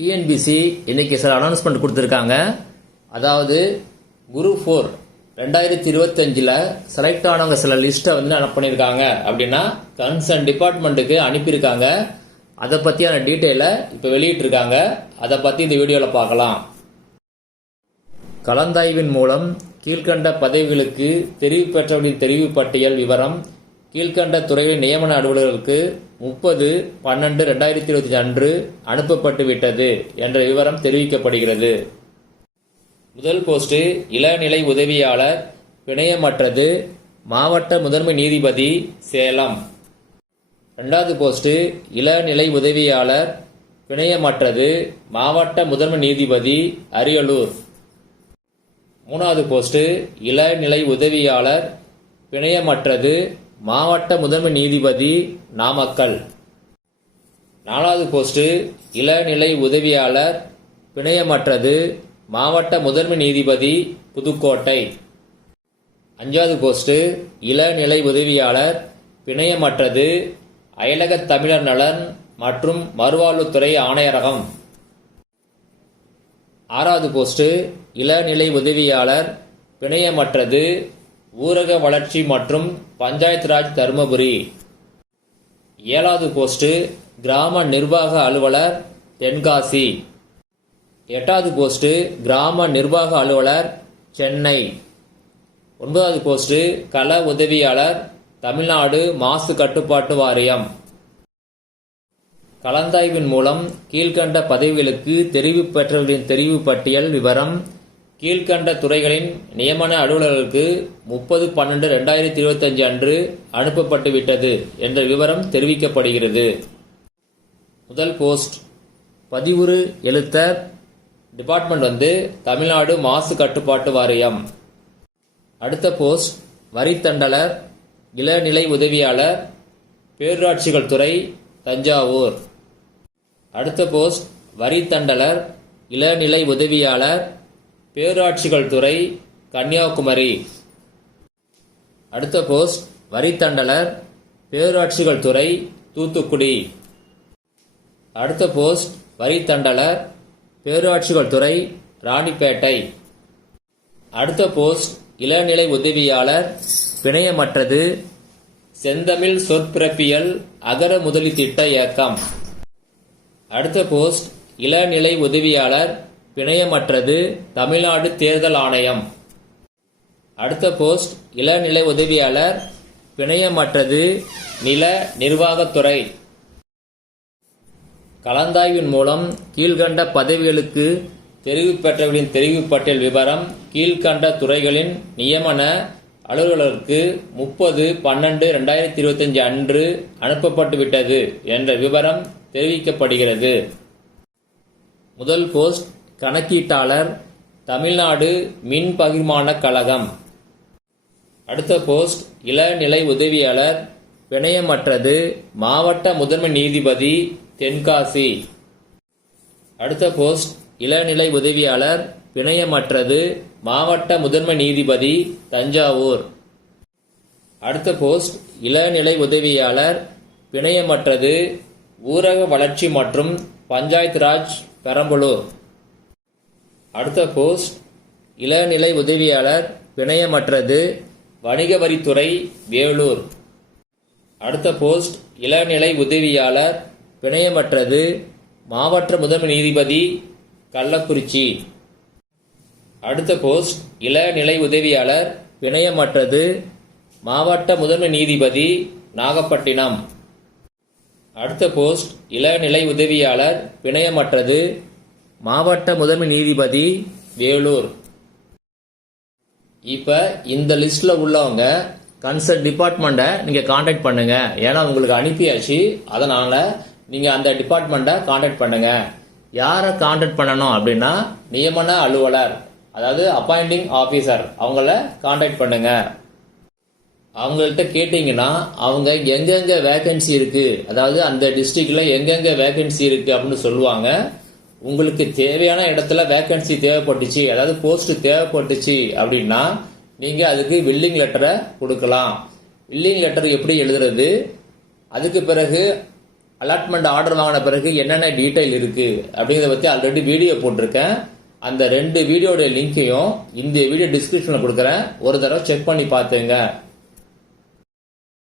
TNPSC இன்னைக்கு சில announcement கொடுத்துருக்காங்க. அதாவது குரூப் 4 2025 செலக்ட் ஆனவங்க சில லிஸ்ட்டை என்ன பண்ணியிருக்காங்க அப்படின்னா கன்சர்ன் டிபார்ட்மெண்ட்டுக்கு அனுப்பியிருக்காங்க. அதை பற்றியான டீட்டெயிலை இப்போ வெளியிட்டிருக்காங்க. அதை பற்றி இந்த வீடியோவில் பார்க்கலாம். கலந்தாய்வின் மூலம் கீழ்கண்ட பதவிகளுக்கு தெரிவு பெற்றவர்களின் தெரிவு பட்டியல் விவரம் கீழ்கண்ட துறைகளின் நியமன அலுவலர்களுக்கு 30/12/2025 அன்று அனுப்பப்பட்டு விட்டது என்ற விவரம் தெரிவிக்கப்படுகிறது. முதல் போஸ்ட் இளநிலை உதவியாளர் பிணையமற்றது மாவட்ட முதன்மை நீதிபதி சேலம். இரண்டாவது போஸ்ட் இளநிலை உதவியாளர் பிணையமற்றது மாவட்ட முதன்மை நீதிபதி அரியலூர். மூணாவது போஸ்ட் இளநிலை உதவியாளர் பிணையமற்றது மாவட்ட முதன்மை நீதிபதி நாமக்கல். நாலாவது போஸ்ட் இளநிலை உதவியாளர் பிணையமற்றது மாவட்ட முதன்மை நீதிபதி புதுக்கோட்டை. அஞ்சாவது போஸ்ட் இளநிலை உதவியாளர் பிணையமற்றது அயலக தமிழர் நலன் மற்றும் மறுவாழ்வுத்துறை ஆணையரகம். ஆறாவது போஸ்ட் இளநிலை உதவியாளர் பிணையமற்றது ஊரக வளர்ச்சி மற்றும் பஞ்சாயத்து ராஜ் தருமபுரி. ஏழாவது போஸ்ட் கிராம நிர்வாக அலுவலர் தென்காசி. எட்டாவது போஸ்ட் கிராம நிர்வாக அலுவலர் சென்னை. ஒன்பதாவது போஸ்ட் கள உதவியாளர் தமிழ்நாடு மாசு கட்டுப்பாட்டு வாரியம். கலந்தாய்வின் மூலம் கீழ்கண்ட பதவிகளுக்கு தெரிவு பெற்றவர்களின் தெரிவு பட்டியல் விவரம் கீழ்கண்ட துறைகளின் நியமன அலுவலர்களுக்கு 30/12/2025 அன்று அனுப்பப்பட்டு விட்டது என்ற விவரம் தெரிவிக்கப்படுகிறது. முதல் போஸ்ட் பதிவுறு எழுத்தர் டிபார்ட்மெண்ட் தமிழ்நாடு மாசு கட்டுப்பாட்டு வாரியம். அடுத்த போஸ்ட் வரித்தண்டலர் இளநிலை உதவியாளர் பேரூராட்சிகள் துறை தஞ்சாவூர். அடுத்த போஸ்ட் வரித்தண்டலர் இளநிலை உதவியாளர் பேரூராட்சிகள் துறை கன்னியாகுமரி. அடுத்த போஸ்ட் வரித்தண்டலர் பேரூராட்சிகள் துறை தூத்துக்குடி. அடுத்த போஸ்ட் வரித்தண்டலர் பேரூராட்சிகள் துறை ராணிப்பேட்டை. அடுத்த போஸ்ட் இளநிலை உதவியாளர் பிணையமற்றது செந்தமிழ் சொற்பிறப்பியல் அகர முதலி திட்ட இயக்கம். அடுத்த போஸ்ட் இளநிலை உதவியாளர் பிணையமற்றது தமிழ்நாடு தேர்தல் ஆணையம். அடுத்த போஸ்ட் இளநிலை உதவியாளர் பிணையமற்றது நில நிர்வாகத்துறை. கலந்தாய்வின் மூலம் கீழ்கண்ட பதவிகளுக்கு தெரிவு பெற்றவர்களின் தெரிவு பட்டியல் விவரம் கீழ்கண்ட துறைகளின் நியமன அலுவலர்களுக்கு 30/12/2025 அன்று அனுப்பப்பட்டு விட்டது என்ற விவரம் தெரிவிக்கப்படுகிறது. முதல் போஸ்ட் கணக்கீட்டாளர் தமிழ்நாடு மின் பகிர்மான கழகம். அடுத்த போஸ்ட் இளநிலை உதவியாளர் பிணையமற்றது மாவட்ட முதன்மை நீதிபதி தென்காசி. அடுத்த போஸ்ட் இளநிலை உதவியாளர் பிணையமற்றது மாவட்ட முதன்மை நீதிபதி தஞ்சாவூர். அடுத்த போஸ்ட் இளநிலை உதவியாளர் பிணையமற்றது ஊரக வளர்ச்சி மற்றும் பஞ்சாயத்து ராஜ் பெரம்பலூர். அடுத்த போஸ்ட் இளநிலை உதவியாளர் பிணையமற்றது வணிக வரித்துறை வேலூர். அடுத்த போஸ்ட் இளநிலை உதவியாளர் பிணையமற்றது மாவட்ட முதன்மை நீதிபதி கள்ளக்குறிச்சி. அடுத்த போஸ்ட் இளநிலை உதவியாளர் பிணையமற்றது மாவட்ட முதன்மை நீதிபதி நாகப்பட்டினம். அடுத்த போஸ்ட் இளநிலை உதவியாளர் பிணையமற்றது மாவட்ட முதன்மை நீதிபதி வேலூர். இப்போ இந்த லிஸ்ட்ல உள்ளவங்க கன்சர்ன் டிபார்ட்மெண்ட்டை நீங்கள் காண்டாக்ட் பண்ணுங்க. ஏன்னா உங்களுக்கு அனுப்பியாச்சு, அதனால நீங்கள் அந்த டிபார்ட்மெண்ட்டை காண்டாக்ட் பண்ணுங்க. யாரை காண்டாக்ட் பண்ணணும் அப்படின்னா நியமன அலுவலர், அதாவது அப்பாயிண்டிங் ஆஃபீஸர், அவங்கள காண்டாக்ட் பண்ணுங்க. அவங்கள்ட்ட கேட்டீங்கன்னா அவங்க எங்கெங்க வேகன்சி இருக்கு, அதாவது அந்த டிஸ்ட்ரிக்ட்ல எங்கெங்க வேகன்சி இருக்கு அப்படின்னு சொல்லுவாங்க. உங்களுக்கு தேவையான இடத்துல வேகன்சி தேவைப்பட்டுச்சு, அதாவது போஸ்ட் தேவைப்பட்டுச்சு அப்படின்னா நீங்க அதுக்கு வில்லிங் லெட்டரை கொடுக்கலாம். வில்லிங் லெட்டர் எப்படி எழுதுறது, அதுக்கு பிறகு அலாட்மெண்ட் ஆர்டர் வாங்கின பிறகு என்னென்ன டீட்டெயில் இருக்கு அப்படிங்கிறத பற்றி ஆல்ரெடி வீடியோ போட்டிருக்கேன். அந்த 2 வீடியோட லிங்கையும் இந்த வீடியோ டிஸ்கிரிப்ஷனில் கொடுக்குறேன். ஒரு தடவை செக் பண்ணி பார்த்துங்க.